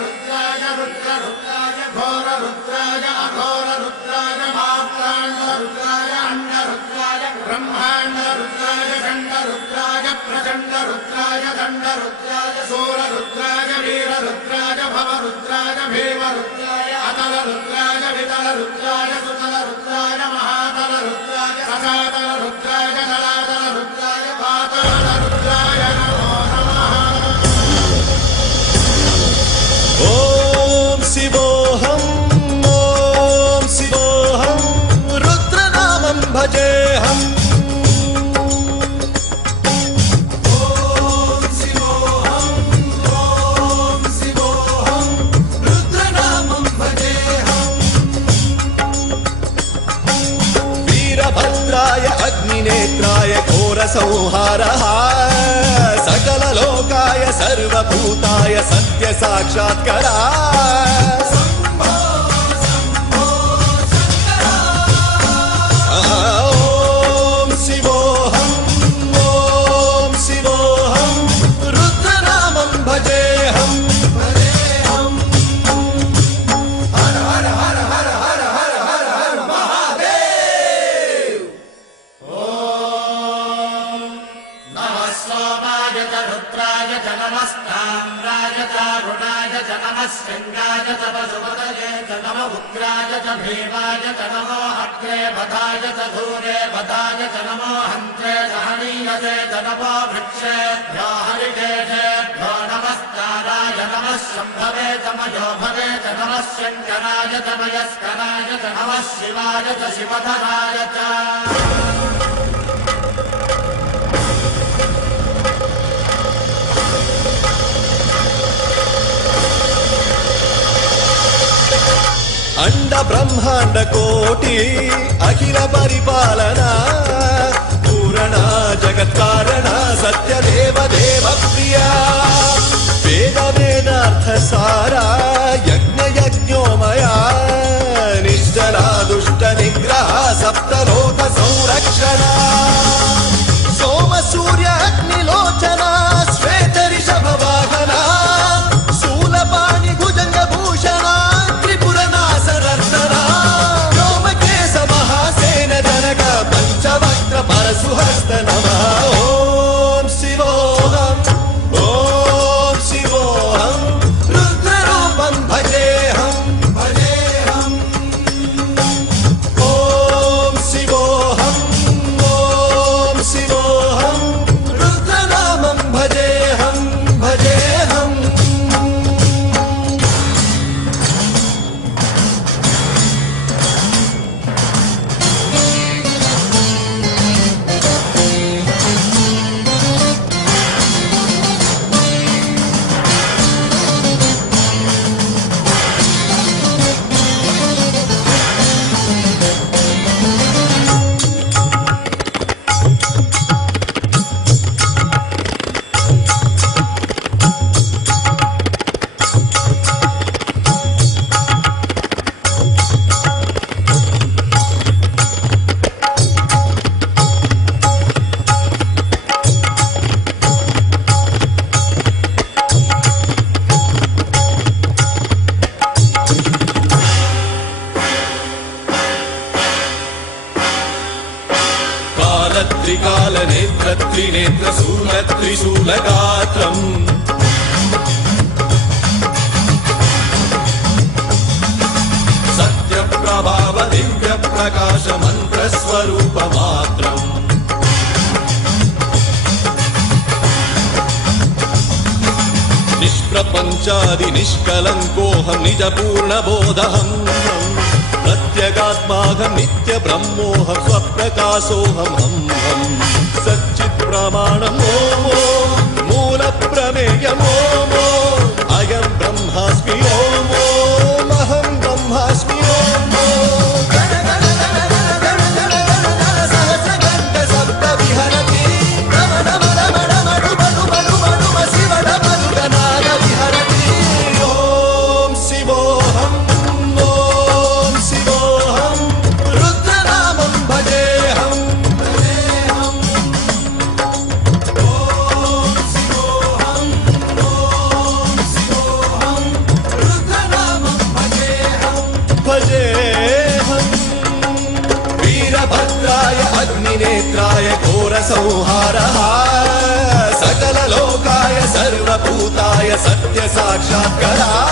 रुद्राय रुद्ररुद्राय घोररुद्राय अघोररुद्राय मात्राण्डरुद्राय अण्डरुद्राय ब्रह्माण्डरुद्राय खण्डरुद्राय प्रचण्डरुद्राय दण्डरुद्राय सूररुद्राय वीररुद्राय भवरुद्राय भीमरुद्राय अतलरुद्राय वितलरुद्राय सुतलरुद्राय महातलरुद्राय सचातलरुद्राय जलातलरुद्राय पातालरुद्राय नमो नमः। ओम शिवोऽहं रुद्रनामं भजेऽहम्। वीरभद्राय अग्निनेत्राय घोरसंहारः सकललोकाय सर्वभूताय सत्यसाक्षात्करा। ॐ शिवोऽहं रुद्रनामं भजेऽहम्। हर हर हर हर हर हर हर हर महादेव। नमः सोमाय च रुद्राय च नमस्ताम्राय च रुणाय च नमः शृङ्गाय च पशुपतये च नमः उग्राय च भीमाय च नमो अग्रे बधाय च धूरे बधाय च नमो हन्त्रे च हनीयसे च नमो वृक्षेभ्यो हरिकेशेभ्यो नमस्काराय नमः शम्भवे च मयोभवे च नमः शङ्कराय च मयस्कराय च नमः शिवाय च शिवधराय च। अंड ब्रह्मांड कोटि अखिल परिपालना पूरणा जगत्कारणा सत्यदेव देव प्रिया वेद वेदार्थ सारा यज्ञ यज्ञोमया निश्चला दुष्ट निग्रह सप्तलोक संरक्षणा सोम सूर्य अग्निलोचना श्वेत ऋषभ वाहना शूलपाणि भुजंग भूषणा परशुहस्त नमः। ओम शिवोऽहं रुद्ररूपं भजेऽहम्। ओम शिवोऽहं रुद्रनामं भजेऽहम्। त्रिकाल नेत्र त्रिनेत्र शूल त्रिशूलगात्रम् सत्य प्रभाव दिव्य प्रकाश मंत्र स्वरूप मात्रम् निष्प्रपंचादि निष्कलंकोऽहं निज पूर्ण बोधहम् प्रत्यगात्माहं नित्य ब्रह्मोऽहं स्वप्रकाशोऽहं हम सच्चित् प्रमाणम् ओम मूल प्रमेयम् ओम अयं ब्रह्मास्मि ओम अहं ब्रह्मास्मि ओम सहस्रगण्ड शब्द विहरति ओम शिवोऽहं रुद्रनामं भजेऽहम्। ओम शिवोऽहं घोर संहारः सकल लोकाय सर्वभूताय सत्य साक्षात्कारः